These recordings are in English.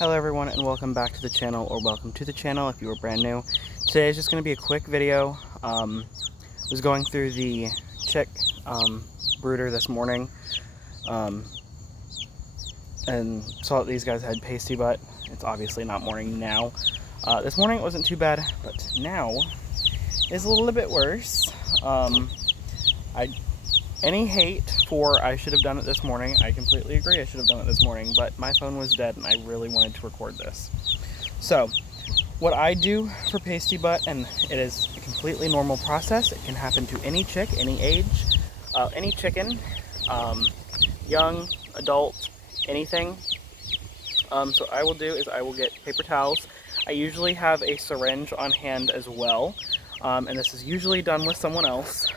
Hello everyone and welcome back to the channel, or welcome to the channel if you are brand new. Today is just going to be a quick video. I was going through the chick brooder this morning and saw that these guys had pasty butt. It's obviously not morning now. This morning it wasn't too bad, but now is a little bit worse. Any hate for I should have done it this morning. I completely agree I should have done it this morning, but my phone was dead and I really wanted to record this. So, what I do for pasty butt, and it is a completely normal process. It can happen to any chick, any age, any chicken, young, adult, anything. So what I will do is I will get paper towels. I usually have a syringe on hand as well, and this is usually done with someone else,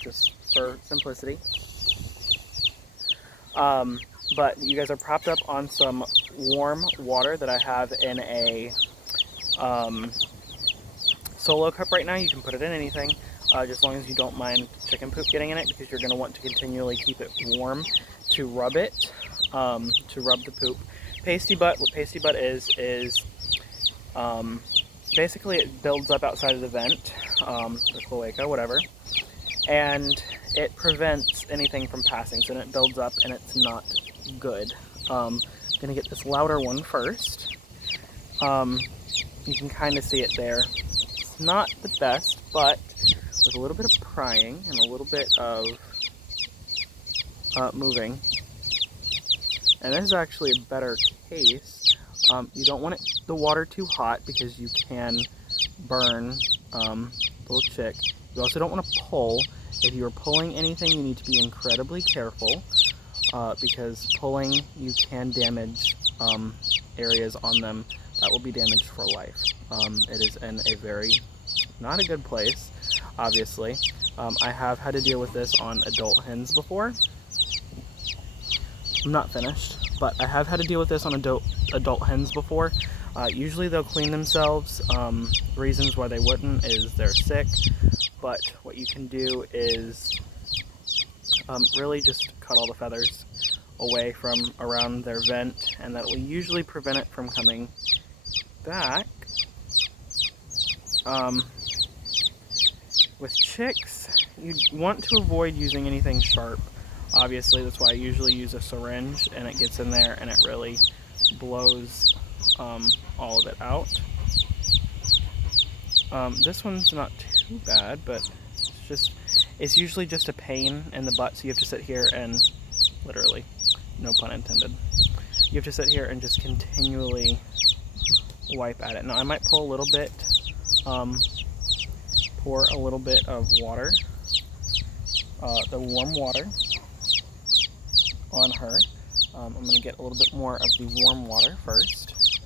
just for simplicity. But you guys are propped up on some warm water that I have in a solo cup right now. You can put it in anything, just as long as you don't mind chicken poop getting in it, because you're going to want to continually keep it warm to rub it, to rub the poop. Pasty butt, what pasty butt is basically it builds up outside of the vent, the cloaca, whatever, and it prevents anything from passing, so then it builds up and it's not good. I'm going to get this louder one first. You can kind of see it there. It's not the best, but with a little bit of prying and a little bit of moving, and this is actually a better case. You don't want the water too hot because you can burn the little chick. You also don't want to pull. If you're pulling anything, you need to be incredibly careful, because pulling, you can damage areas on them that will be damaged for life. It is in a very not a good place, obviously. I have had to deal with this on adult hens before. I'm not finished, but I have had to deal with this on adult hens before. Usually they'll clean themselves. Reasons why they wouldn't is they're sick, but what you can do is really just cut all the feathers away from around their vent, and that will usually prevent it from coming back. With chicks, you want to avoid using anything sharp. Obviously, that's why I usually use a syringe, and it gets in there and it really blows all of it out. This one's not too bad, but it's usually just a pain in the butt, so you have to sit here and, literally, no pun intended, you have to sit here and just continually wipe at it. Now I might pour a little bit of water, the warm water, on her. I'm going to get a little bit more of the warm water first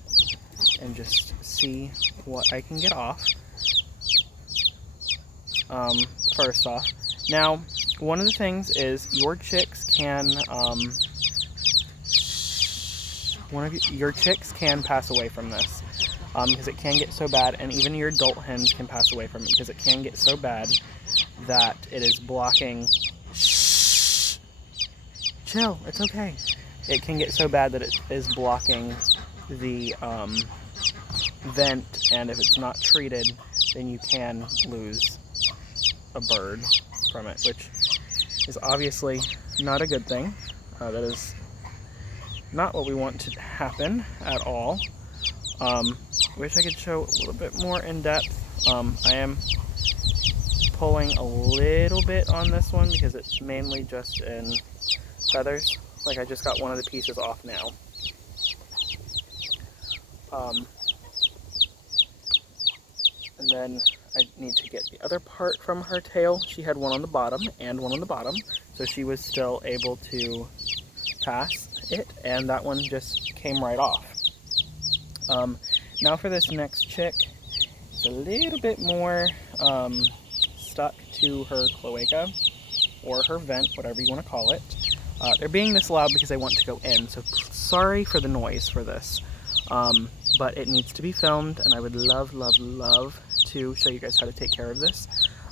and just see what I can get off. First off, now one of the things is your chicks can your chicks can pass away from this, because it can get so bad, and even your adult hens can pass away from it because it can get so bad that it is blocking. Chill, it's okay. It can get so bad that it is blocking the vent, and if it's not treated, then you can lose a bird from it, which is obviously not a good thing. That is not what we want to happen at all. Wish I could show a little bit more in depth. I am pulling a little bit on this one because it's mainly just in feathers. Like, I just got one of the pieces off now. And then I need to get the other part from her tail. She had one on the bottom and one on the bottom, so she was still able to pass it, and that one just came right off. Now for this next chick, it's a little bit more stuck to her cloaca, or her vent, whatever you want to call it. They're being this loud because they want to go in, so sorry for the noise for this. But it needs to be filmed, and I would love, love, love to show you guys how to take care of this.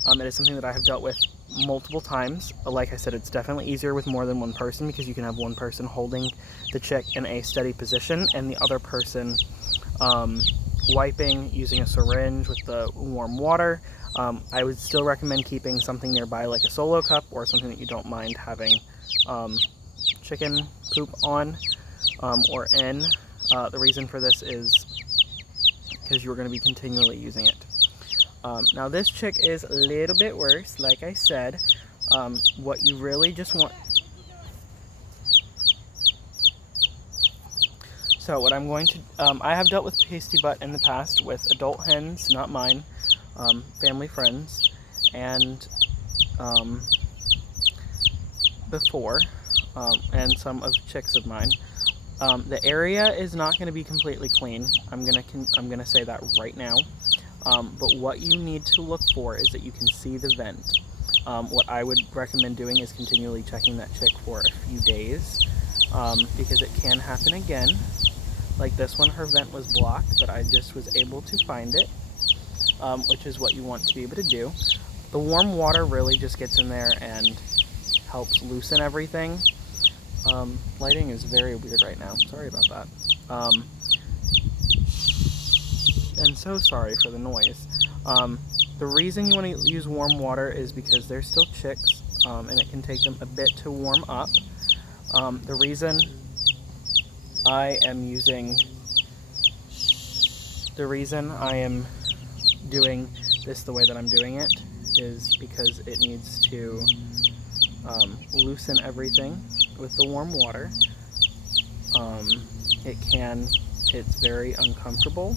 It is something that I have dealt with multiple times. Like I said, it's definitely easier with more than one person because you can have one person holding the chick in a steady position and the other person wiping using a syringe with the warm water. I would still recommend keeping something nearby like a Solo cup or something that you don't mind having chicken poop on or in. The reason for this is because you're going to be continually using it. Now this chick is a little bit worse, like I said. What you really just want... So what I'm going to... I have dealt with pasty butt in the past with adult hens, not mine, family friends, and before, and some of chicks of mine. The area is not going to be completely clean. I'm gonna say that right now. But what you need to look for is that you can see the vent. What I would recommend doing is continually checking that chick for a few days, because it can happen again. Like this one, her vent was blocked, but I just was able to find it, which is what you want to be able to do. The warm water really just gets in there and helps loosen everything. Lighting is very weird right now. Sorry about that. And so sorry for the noise. The reason you want to use warm water is because they're still chicks, and it can take them a bit to warm up. The reason I am doing this the way that I'm doing it is because it needs to loosen everything with the warm water. It's very uncomfortable,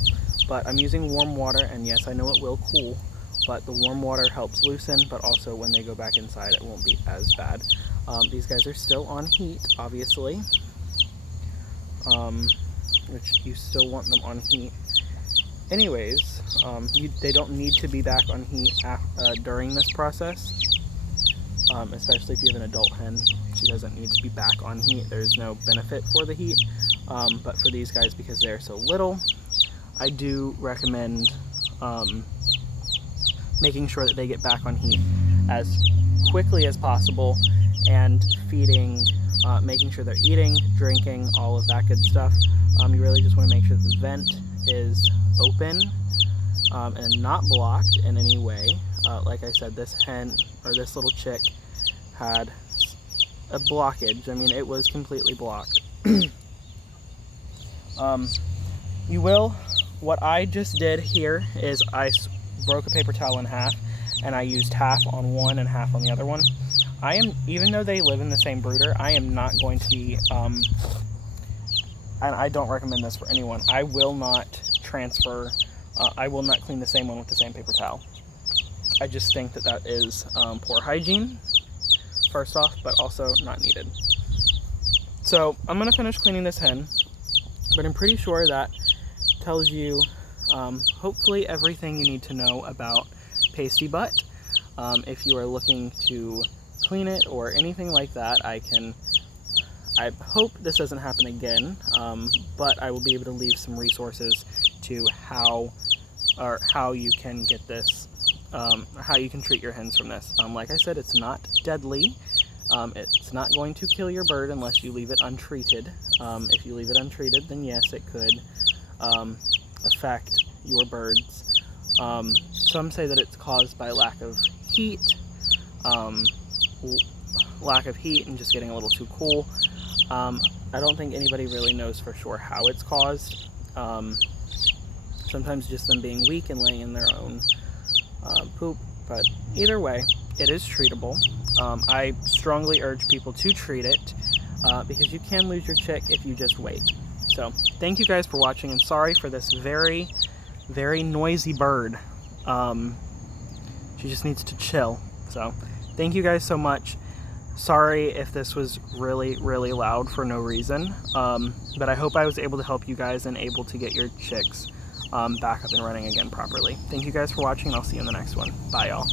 but I'm using warm water, and yes, I know it will cool, but the warm water helps loosen, but also when they go back inside, it won't be as bad. These guys are still on heat, obviously, which you still want them on heat. Anyways, they don't need to be back on heat during this process, especially if you have an adult hen. She doesn't need to be back on heat. There's no benefit for the heat, but for these guys, because they're so little, I do recommend making sure that they get back on heat as quickly as possible, and feeding, making sure they're eating, drinking, all of that good stuff. You really just want to make sure the vent is open and not blocked in any way. Like I said, this hen, or this little chick, had a blockage. I mean, it was completely blocked. What I just did here is I broke a paper towel in half, and I used half on one and half on the other one. Even though they live in the same brooder, I am not going to be, and I don't recommend this for anyone, I will not transfer, I will not clean the same one with the same paper towel. I just think that that is poor hygiene, first off, but also not needed. So I'm going to finish cleaning this hen, but I'm pretty sure that tells you hopefully everything you need to know about pasty butt. If you are looking to clean it or anything like that, I hope this doesn't happen again, but I will be able to leave some resources to how you can get this, how you can treat your hens from this. Like I said, it's not deadly. It's not going to kill your bird unless you leave it untreated. If you leave it untreated, then yes, it could affect your birds. Some say that it's caused by lack of heat and just getting a little too cool. I don't think anybody really knows for sure how it's caused. Sometimes just them being weak and laying in their own poop, but either way, it is treatable. I strongly urge people to treat it because you can lose your chick if you just wait. So thank you guys for watching, and sorry for this very, very noisy bird. She just needs to chill. So thank you guys so much. Sorry if this was really, really loud for no reason, but I hope I was able to help you guys and able to get your chicks back up and running again properly. Thank you guys for watching, and I'll see you in the next one. Bye, y'all.